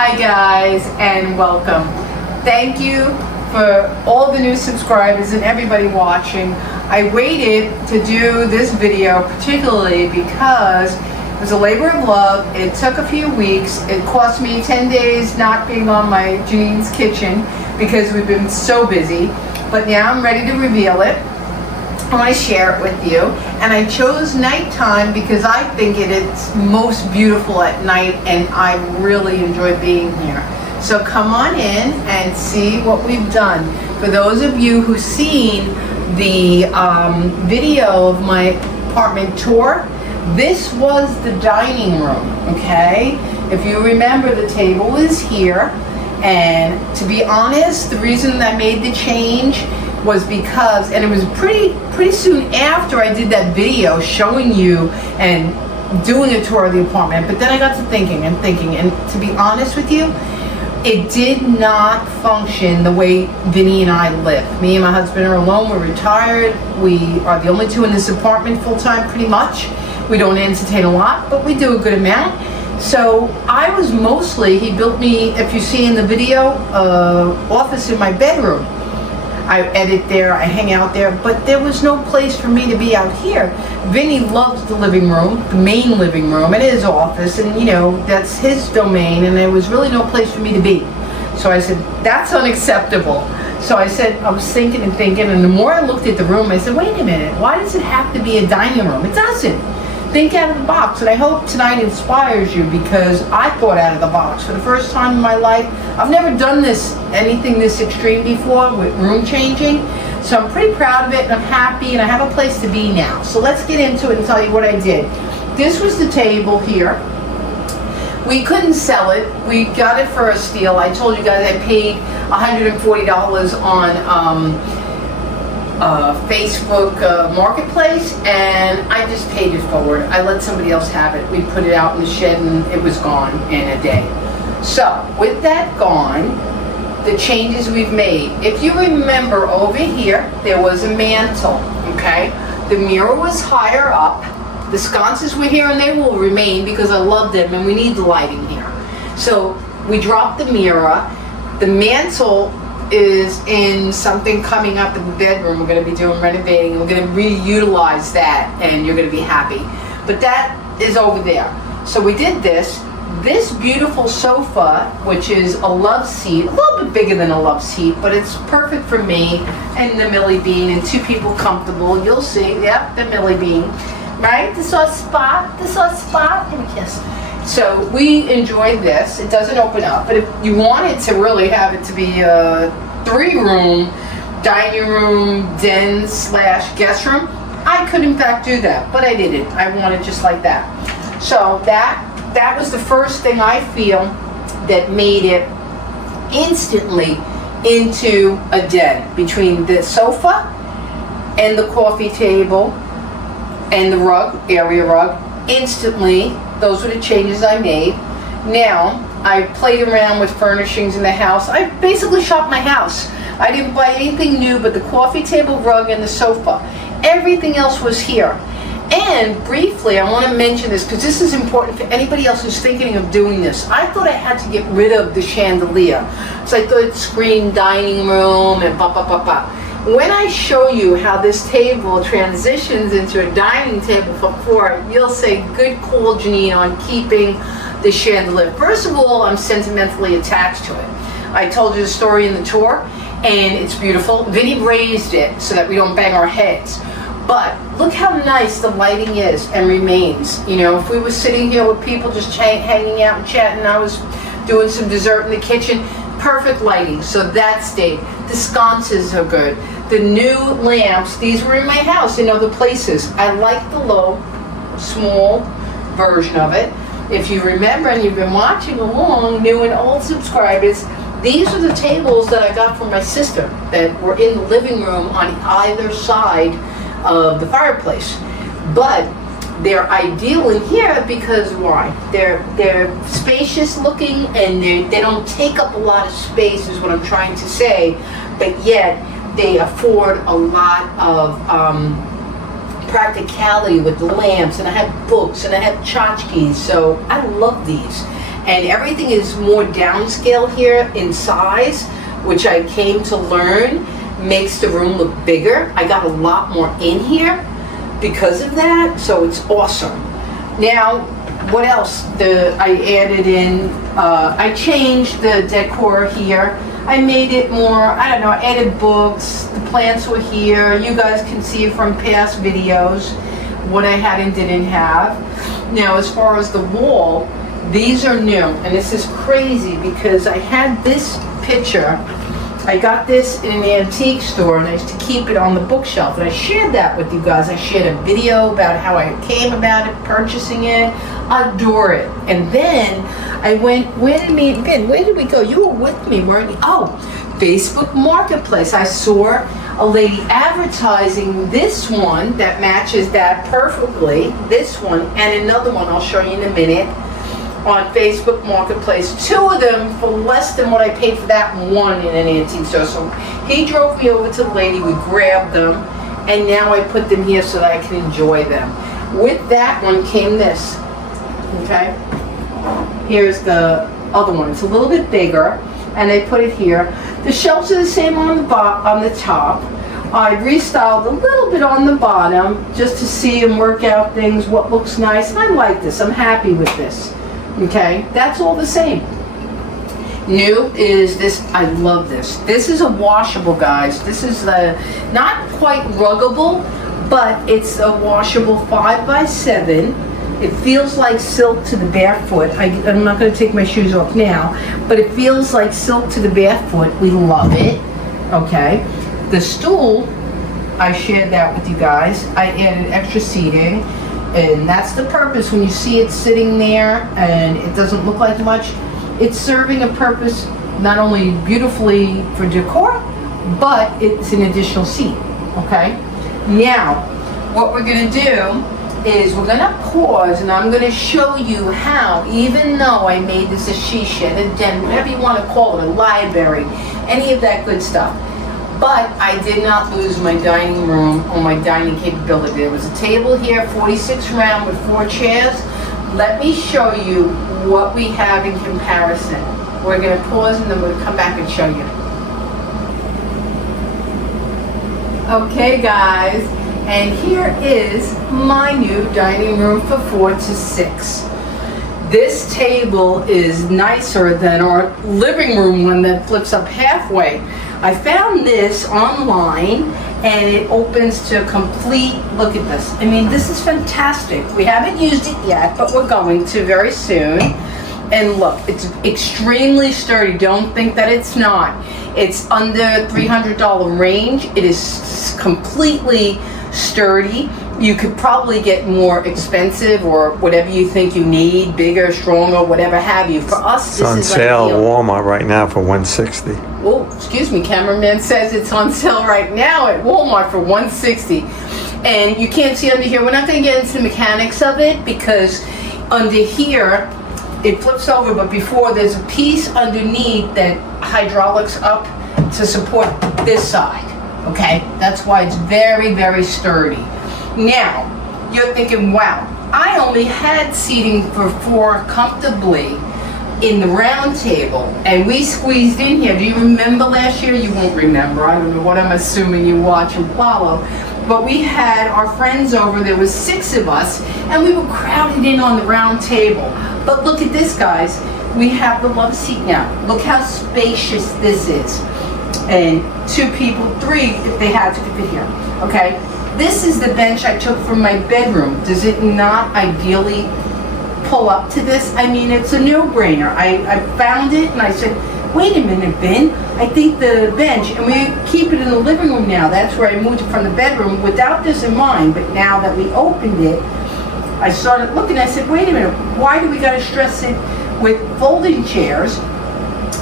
Hi guys, and welcome. Thank you for all the new subscribers and everybody watching. I waited to do this video particularly because it was a labor of love. It took a few weeks. It cost me 10 days not being on my Janine's kitchen because we've been so busy. But now I'm ready to reveal it. I want to share it with you, and I chose nighttime because I think it's most beautiful at night, and I really enjoy being here. So come on in and see what we've done. For those of you who've seen the video of my apartment tour, this was the dining room, okay? If you remember, the table is here, and to be honest, the reason I made the change was because, and it was pretty soon after I did that video showing you and doing a tour of the apartment, but then I got to thinking, and to be honest with you, it did not function the way Vinny and I live. Me and my husband are alone, we're retired, we are the only two in this apartment full-time pretty much. We don't entertain a lot, but we do a good amount. So I was mostly, he built me, if you see in the video, office in my bedroom. I edit there, I hang out there, but there was no place for me to be out here. Vinny loves the living room, the main living room, and his office, and you know, that's his domain, and there was really no place for me to be. So I said, that's unacceptable. So I said, I was thinking, and the more I looked at the room, I said, wait a minute, why does it have to be a dining room? It doesn't. Think out of the box, and I hope tonight inspires you because I thought out of the box for the first time in my life. I've never done anything this extreme before with room changing, so I'm pretty proud of it, and I'm happy, and I have a place to be now. So let's get into it and tell you what I did. This was the table here. We couldn't sell it. We got it for a steal. I told you guys I paid $140 on Facebook Marketplace, and I just paid it forward. I let somebody else have it. We put it out in the shed and it was gone in a day. So with that gone, the changes we've made. If you remember over here, there was a mantle, okay? The mirror was higher up. The sconces were here and they will remain because I love them and we need the lighting here. So we dropped the mirror. The mantle is in something coming up in the bedroom. We're going to be doing renovating, and we're going to reutilize that, and you're going to be happy. But that is over there. So we did this beautiful sofa, which is a love seat, a little bit bigger than a love seat, but it's perfect for me and the Millie Bean, and two people comfortable. You'll see, yep, the Millie Bean, right? The soft spot, give me a kiss. So we enjoyed this. It doesn't open up, but if you wanted to really have it to be a 3-room dining room, den / guest room, I could in fact do that, but I didn't. I wanted just like that. So that was the first thing I feel that made it instantly into a den. Between the sofa and the coffee table and the rug, area rug, instantly. Those were the changes I made. Now, I played around with furnishings in the house. I basically shopped my house. I didn't buy anything new but the coffee table, rug, and the sofa. Everything else was here. And briefly, I want to mention this because this is important for anybody else who's thinking of doing this. I thought I had to get rid of the chandelier. So I thought it screamed dining room and blah, blah, blah, blah. When I show you how this table transitions into a dining table for 4, you'll say, good call, Janine, on keeping the chandelier. First of all, I'm sentimentally attached to it. I told you the story in the tour, and it's beautiful. Vinny raised it so that we don't bang our heads. But look how nice the lighting is and remains. You know, if we were sitting here with people just hanging out and chatting, I was doing some dessert in the kitchen, perfect lighting, so that stayed. The sconces are good. The new lamps, these were in my house in other places. I like the low, small version of it. If you remember and you've been watching along, new and old subscribers, these are the tables that I got from my sister that were in the living room on either side of the fireplace. But they're ideal in here because why? They're spacious looking, and they don't take up a lot of space is what I'm trying to say, but yet they afford a lot of practicality with the lamps, and I have books and I have tchotchkes, so I love these. and everything is more downscale here in size, which I came to learn makes the room look bigger. I got a lot more in here because of that, so it's awesome. Now, what else? I added in, I changed the decor here. I made it more, I don't know, I added books, the plants were here. You guys can see from past videos what I had and didn't have. Now, as far as the wall, these are new, and this is crazy because I had this picture. I got this in an antique store, and I used to keep it on the bookshelf, and I shared that with you guys. I shared a video about how I came about it, purchasing it. I adore it. And then I went, where did we go? You were with me, weren't you? Oh, Facebook Marketplace. I saw a lady advertising this one that matches that perfectly, this one, and another one I'll show you in a minute, on Facebook Marketplace. Two of them for less than what I paid for that one in an antique store. So he drove me over to the lady, we grabbed them, and now I put them here so that I can enjoy them. With that one came this, okay? Here's the other one. It's a little bit bigger, and they put it here. The shelves are the same on the top. I restyled a little bit on the bottom just to see and work out things, what looks nice. And I like this. I'm happy with this. Okay, that's all the same. New is this. I love this. This is a washable, guys. This is not quite ruggable, but it's a washable 5x7. It feels like silk to the barefoot. I'm not going to take my shoes off now, but it feels like silk to the barefoot. We love it. Okay. The stool, I shared that with you guys. I added extra seating, and that's the purpose. When you see it sitting there and it doesn't look like much, it's serving a purpose not only beautifully for decor, but it's an additional seat. Okay. Now, what we're going to do is we're going to pause, and I'm going to show you how, even though I made this a she shed, a den, whatever you want to call it, a library, any of that good stuff. But I did not lose my dining room or my dining capability. There was a table here, 46 round with 4 chairs. Let me show you what we have in comparison. We're going to pause and then we'll come back and show you. Okay, guys. And here is my new dining room for 4 to 6. This table is nicer than our living room one that flips up halfway. I found this online, and it opens to complete, look at this. I mean, this is fantastic. We haven't used it yet, but we're going to very soon. And look, it's extremely sturdy. Don't think that it's not. It's under $300 range. It is completely sturdy. You could probably get more expensive or whatever you think you need, bigger, stronger, whatever have you. For us, this is on sale at ideal. Walmart right now for $160. Oh, excuse me, cameraman says it's on sale right now at Walmart for $160. And you can't see under here. We're not going to get into the mechanics of it because under here it flips over, but before there's a piece underneath that hydraulics up to support this side. Okay, that's why it's very, very sturdy. Now, you're thinking, wow, I only had seating for 4 comfortably in the round table, and we squeezed in here. Do you remember last year? You won't remember. I don't know what I'm assuming you watch and follow. But we had our friends over. There was 6 of us, and we were crowded in on the round table. But look at this, guys. We have the love seat now. Look how spacious this is. And 2 people, 3 if they had to fit here. Okay? This is the bench I took from my bedroom. Does it not ideally pull up to this? I mean, it's a no-brainer. I found it and I said, wait a minute, Ben. I think the bench, and we keep it in the living room now. That's where I moved it from the bedroom without this in mind. But now that we opened it, I started looking. I said, wait a minute. Why do we got to stress it with folding chairs?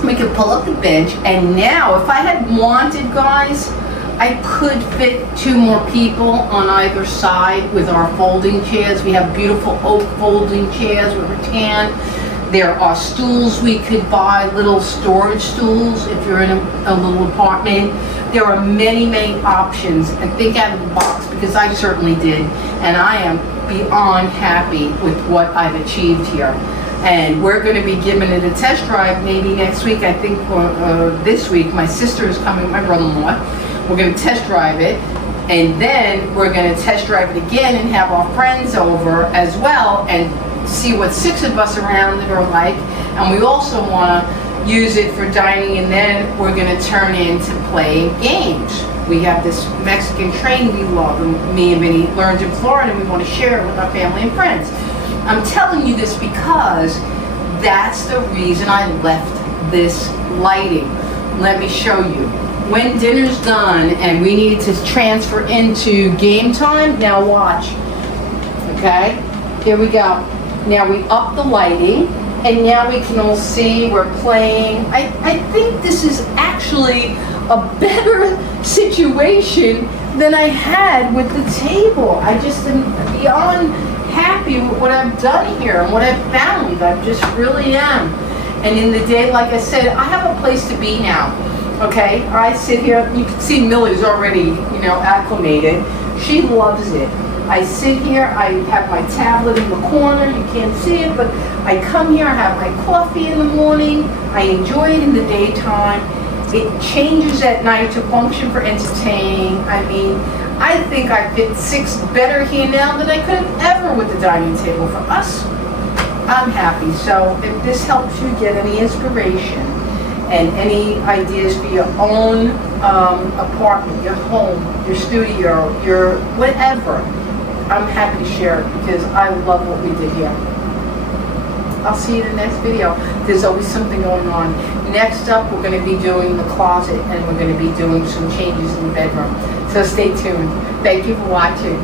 We could pull up the bench, and now if I had wanted, guys, I could fit 2 more people on either side with our folding chairs. We have beautiful oak folding chairs with rattan. There are stools we could buy, little storage stools if you're in a little apartment. There are many, many options, and think out of the box, because I certainly did, and I am beyond happy with what I've achieved here. And we're going to be giving it a test drive maybe next week, I think, or this week. My sister is coming, my brother-in-law. We're going to test drive it. And then we're going to test drive it again and have our friends over as well and see what 6 of us around it are like. And we also want to use it for dining, and then we're going to turn into playing games. We have this Mexican train we love, and me and Vinny learned in Florida, and we want to share it with our family and friends. I'm telling you this because that's the reason I left this lighting. Let me show you. When dinner's done and we need to transfer into game time, now watch. Okay, here we go. Now we up the lighting, and now we can all see we're playing. I think this is actually a better situation than I had with the table. I just am beyond happy with what I've done here and what I've found. I just really am. And in the day, like I said, I have a place to be now. Okay, I sit here, you can see Millie's already, acclimated. She loves it. I sit here, I have my tablet in the corner, you can't see it, but I come here, I have my coffee in the morning, I enjoy it in the daytime. It changes at night to function for entertaining. I mean, I think I fit 6 better here now than I could have ever with the dining table. For us, I'm happy. So if this helps you get any inspiration and any ideas for your own apartment, your home, your studio, your whatever, I'm happy to share it because I love what we did here. I'll see you in the next video. There's always something going on. Next up, we're going to be doing the closet, and we're going to be doing some changes in the bedroom. So stay tuned. Thank you for watching.